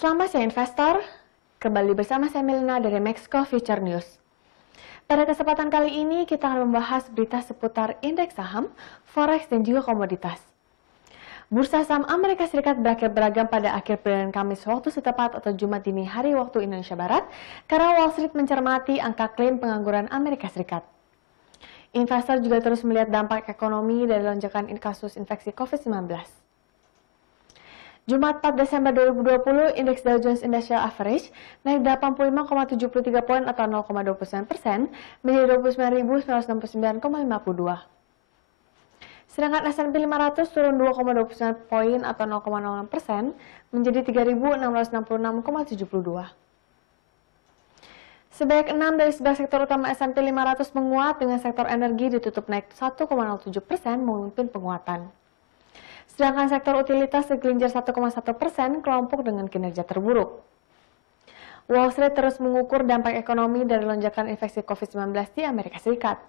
Selamat siang investor, kembali bersama saya Melina dari Mexico Future News. Pada kesempatan kali ini kita akan membahas berita seputar indeks saham, forex dan juga komoditas. Bursa saham Amerika Serikat berakhir beragam pada akhir perdagangan Kamis waktu setempat atau Jumat dini hari waktu Indonesia Barat karena Wall Street mencermati angka klaim pengangguran Amerika Serikat. Investor juga terus melihat dampak ekonomi dari lonjakan kasus infeksi COVID-19. Jumat 4 Desember 2020, indeks Dow Jones Industrial Average naik 85,73 poin atau 0,29% menjadi 29.969,52. Sedangkan S&P 500 turun 2,29 poin atau 0,06% menjadi 3.666,72. Sebanyak 6 dari 11 sektor utama S&P 500 menguat dengan sektor energi ditutup naik 1,07% memimpin penguatan. Sedangkan sektor utilitas tergelincir 1,1% kelompok dengan kinerja terburuk. Wall Street terus mengukur dampak ekonomi dari lonjakan infeksi COVID-19 di Amerika Serikat.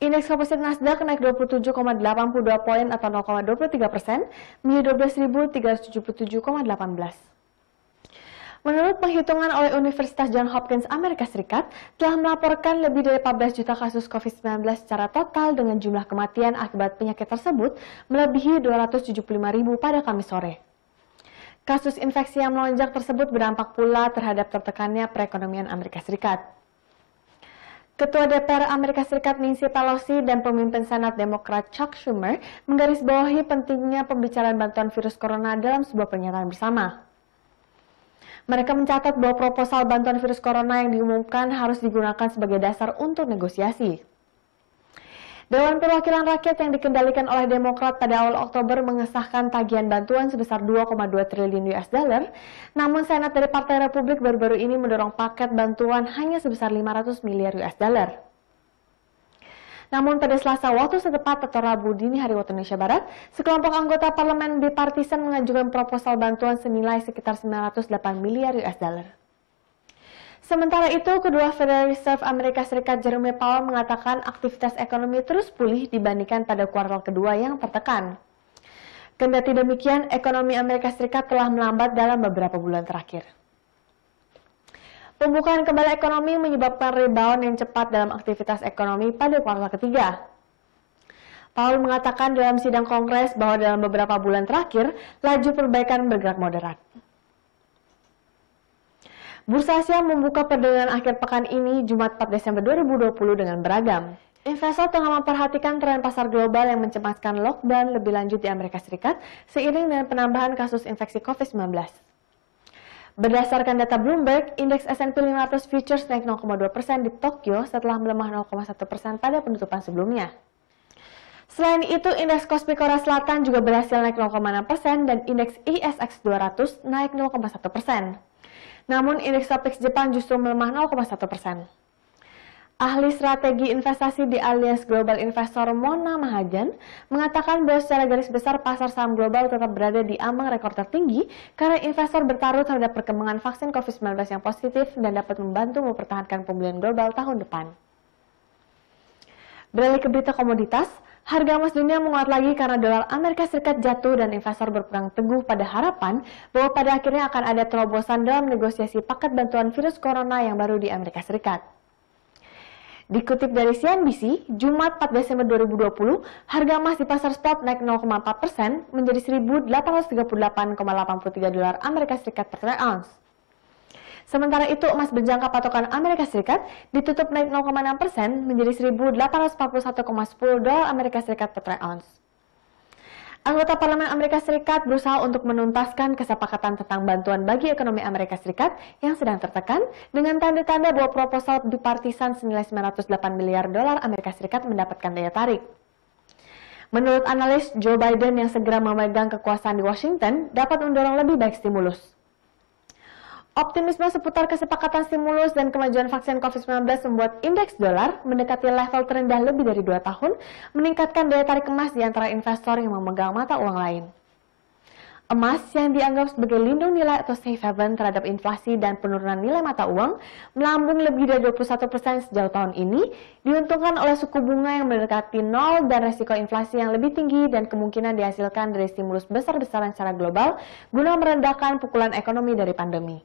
Indeks komposit Nasdaq naik 27,82 poin atau 0,23% menjadi 12.377,18. Menurut penghitungan oleh Universitas Johns Hopkins Amerika Serikat, telah melaporkan lebih dari 14 juta kasus COVID-19 secara total dengan jumlah kematian akibat penyakit tersebut melebihi 275.000 pada Kamis sore. Kasus infeksi yang melonjak tersebut berdampak pula terhadap tertekannya perekonomian Amerika Serikat. Ketua DPR Amerika Serikat Nancy Pelosi dan pemimpin Senat Demokrat Chuck Schumer menggarisbawahi pentingnya pembicaraan bantuan virus corona dalam sebuah pernyataan bersama. Mereka mencatat bahwa proposal bantuan virus corona yang diumumkan harus digunakan sebagai dasar untuk negosiasi. Dewan Perwakilan Rakyat yang dikendalikan oleh Demokrat pada awal Oktober mengesahkan tagihan bantuan sebesar 2,2 triliun US dollar, namun Senat dari Partai Republik baru-baru ini mendorong paket bantuan hanya sebesar 500 miliar US dollar. Namun pada Selasa waktu setepat atau Rabu dini hari waktu Indonesia Barat, sekelompok anggota parlemen bipartisan mengajukan proposal bantuan senilai sekitar 908 miliar US dollar. Sementara itu, kedua Federal Reserve Amerika Serikat Jerome Powell mengatakan aktivitas ekonomi terus pulih dibandingkan pada kuartal kedua yang tertekan. Kendati demikian, ekonomi Amerika Serikat telah melambat dalam beberapa bulan terakhir. Pembukaan kembali ekonomi menyebabkan rebound yang cepat dalam aktivitas ekonomi pada kuartal ketiga. Powell mengatakan dalam sidang Kongres bahwa dalam beberapa bulan terakhir, laju perbaikan bergerak moderat. Bursa Asia membuka perdagangan akhir pekan ini Jumat 4 Desember 2020 dengan beragam. Investor tengah memperhatikan tren pasar global yang mencemaskan lockdown lebih lanjut di Amerika Serikat seiring dengan penambahan kasus infeksi COVID-19. Berdasarkan data Bloomberg, indeks S&P 500 Futures naik 0,2% di Tokyo setelah melemah 0,1% pada penutupan sebelumnya. Selain itu, indeks Kospi Korea Selatan juga berhasil naik 0,6% dan indeks ISX 200 naik 0,1%. Namun, indeks Topix Jepang justru melemah 0,1%. Ahli strategi investasi di Alliance Global Investor Mona Mahajan mengatakan bahwa secara garis besar pasar saham global tetap berada di ambang rekor tertinggi karena investor bertaruh terhadap perkembangan vaksin COVID-19 yang positif dan dapat membantu mempertahankan pemulihan global tahun depan. Beralih ke berita komoditas, harga emas dunia menguat lagi karena dolar Amerika Serikat jatuh dan investor berpegang teguh pada harapan bahwa pada akhirnya akan ada terobosan dalam negosiasi paket bantuan virus corona yang baru di Amerika Serikat. Dikutip dari CNBC, Jumat 4 Desember 2020, harga emas di pasar spot naik 0,4% menjadi 1.838,83 dolar Amerika Serikat per troy ounce. Sementara itu, emas berjangka patokan Amerika Serikat ditutup naik 0,6% menjadi 1.841,10 dolar Amerika Serikat per troy ounce. Anggota Parlemen Amerika Serikat berusaha untuk menuntaskan kesepakatan tentang bantuan bagi ekonomi Amerika Serikat yang sedang tertekan dengan tanda-tanda bahwa proposal bipartisan senilai 908 miliar dolar Amerika Serikat mendapatkan daya tarik. Menurut analis, Joe Biden yang segera memegang kekuasaan di Washington dapat mendorong lebih baik stimulus. Optimisme seputar kesepakatan stimulus dan kemajuan vaksin COVID-19 membuat indeks dolar mendekati level terendah lebih dari 2 tahun, meningkatkan daya tarik emas di antara investor yang memegang mata uang lain. Emas yang dianggap sebagai lindung nilai atau safe haven terhadap inflasi dan penurunan nilai mata uang melambung lebih dari 21% sejauh tahun ini, diuntungkan oleh suku bunga yang mendekati nol dan resiko inflasi yang lebih tinggi dan kemungkinan dihasilkan dari stimulus besar-besaran secara global guna merendahkan pukulan ekonomi dari pandemi.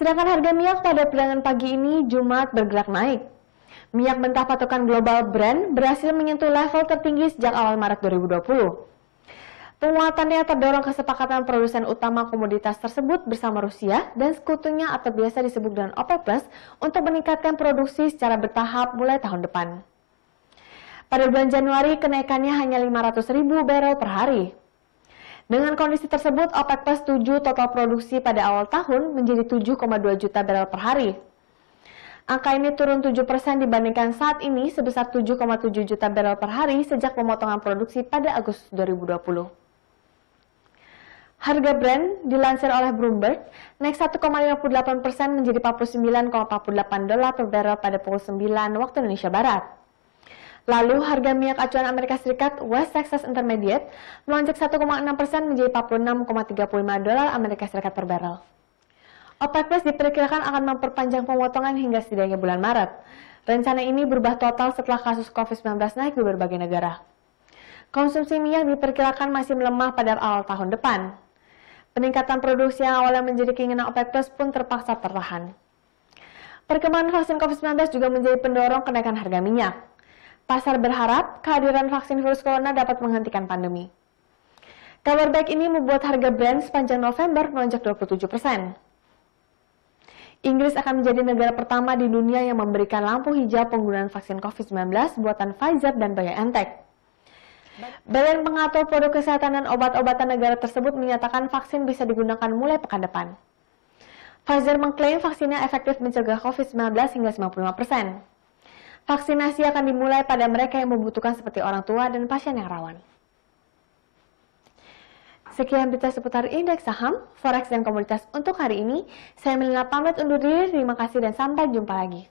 Sedangkan harga minyak pada perdagangan pagi ini Jumat bergerak naik. Minyak mentah patokan global Brent berhasil menyentuh level tertinggi sejak awal Maret 2020. Penguatannya terdorong kesepakatan produsen utama komoditas tersebut bersama Rusia dan sekutunya atau biasa disebut dengan OPEC Plus untuk meningkatkan produksi secara bertahap mulai tahun depan. Pada bulan Januari, kenaikannya hanya 500.000 barel per hari. Dengan kondisi tersebut, OPEC Plus setuju total produksi pada awal tahun menjadi 7,2 juta barel per hari. Angka ini turun 7% dibandingkan saat ini sebesar 7,7 juta barel per hari sejak pemotongan produksi pada Agustus 2020. Harga Brent dilansir oleh Bloomberg naik 1,58% menjadi 49,48 dolar per barel pada pukul 9 waktu Indonesia Barat. Lalu harga minyak acuan Amerika Serikat West Texas Intermediate melonjak 1,6% menjadi 46,35 dolar Amerika Serikat per barel. OPEC Plus diperkirakan akan memperpanjang pemotongan hingga setidaknya bulan Maret. Rencana ini berubah total setelah kasus COVID-19 naik di berbagai negara. Konsumsi minyak diperkirakan masih melemah pada awal tahun depan. Peningkatan produksi yang awalnya menjadi keinginan OPEC Plus pun terpaksa tertahan. Perkembangan vaksin COVID-19 juga menjadi pendorong kenaikan harga minyak. Pasar berharap kehadiran vaksin virus corona dapat menghentikan pandemi. Kabar baik ini membuat harga Brent sepanjang November melonjak 27%. Inggris akan menjadi negara pertama di dunia yang memberikan lampu hijau penggunaan vaksin COVID-19 buatan Pfizer dan BioNTech. Badan Pengatur Produk Kesehatan dan Obat-obatan negara tersebut menyatakan vaksin bisa digunakan mulai pekan depan. Pfizer mengklaim vaksinnya efektif mencegah COVID-19 hingga 95%. Vaksinasi akan dimulai pada mereka yang membutuhkan seperti orang tua dan pasien yang rawan. Sekian berita seputar indeks saham, forex, dan komoditas untuk hari ini. Saya Melina pamit undur diri, terima kasih dan sampai jumpa lagi.